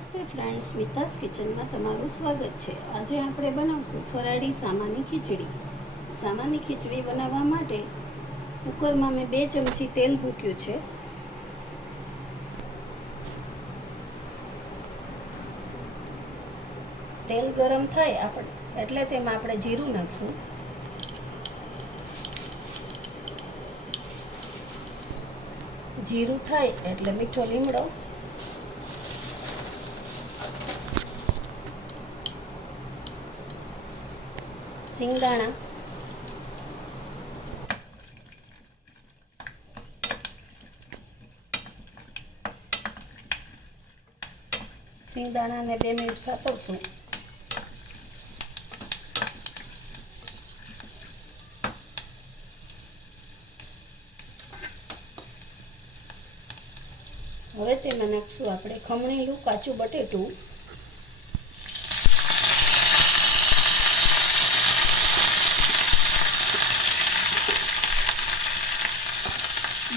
નમસ્તે ફ્રેન્ડ્સ, સ્મિતાસ કિચનમાં તમારું સ્વાગત છે। આજે આપણે બનાવશું ફરાળી સામાની ખીચડી। સામાની ખીચડી બનાવવા માટે કુકરમાં મેં 2 ચમચી તેલ મૂક્યું છે। તેલ ગરમ થાય એટલે તેમાં આપણે જીરું નાખશું। જીરું થાય એટલે મીઠો લીમડો, સિંગદાણા, સિંગદાણાને 2 મિનિટ સાતવશું। હવે તેમાં નાખશું આપણે ખમણેલું કાચું બટેટું,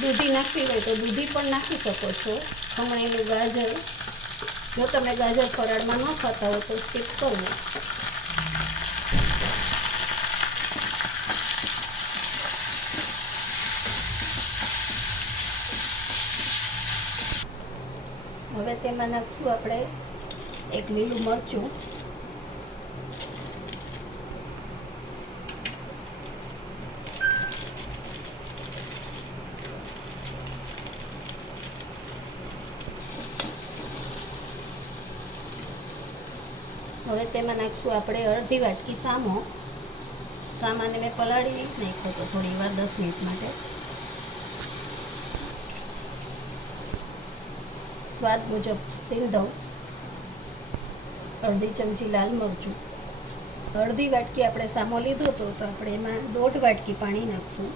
દૂધી નાખવી હોય તો દૂધી પણ નાખી શકો છો। ખમણેલું ગાજર, જો તમે ગાજર ફરાળમાં ન ખાતા હો તો સ્કીપ કરવું। હવે તેમાં નાખશું આપણે 1 લીલું મરચું, હવે તેમાં નાખશું આપણે અડધી વાટકી સામો। સામાને મેં પલાળી નાખ્યો તો થોડી વાર 10 મિનિટ માટે। સ્વાદ મુજબ સિંધવ, અડધી ચમચી લાલ મરચું, અડધી વાટકી આપણે સામો લીધો તો આપણે એમાં 1.5 વાટકી પાણી નાખશું।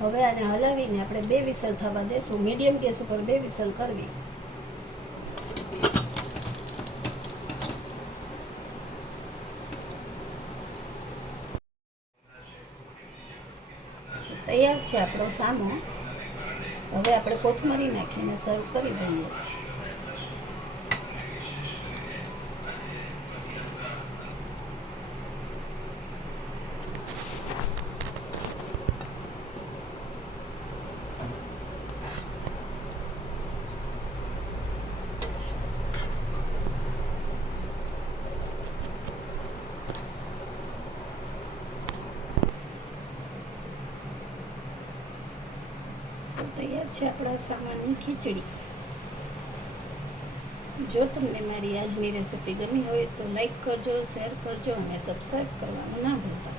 હવે આને હલાવીને આપણે 2 વિસલ થવા દેશું। મીડિયમ ગેસ ઉપર 2 વિસલ કરવી। તૈયાર છે આપણો સામો। હવે આપણે કોથમરી નાખીને સર્વ કરી દઈએ। તૈયાર છે આપણા સામાની ખીચડી। જો તમને મારી આજની રેસિપી ગમી હોય તો લાઈક કરજો, શેર કરજો અને સબસ્ક્રાઈબ કરવાનું ના ભૂલતા।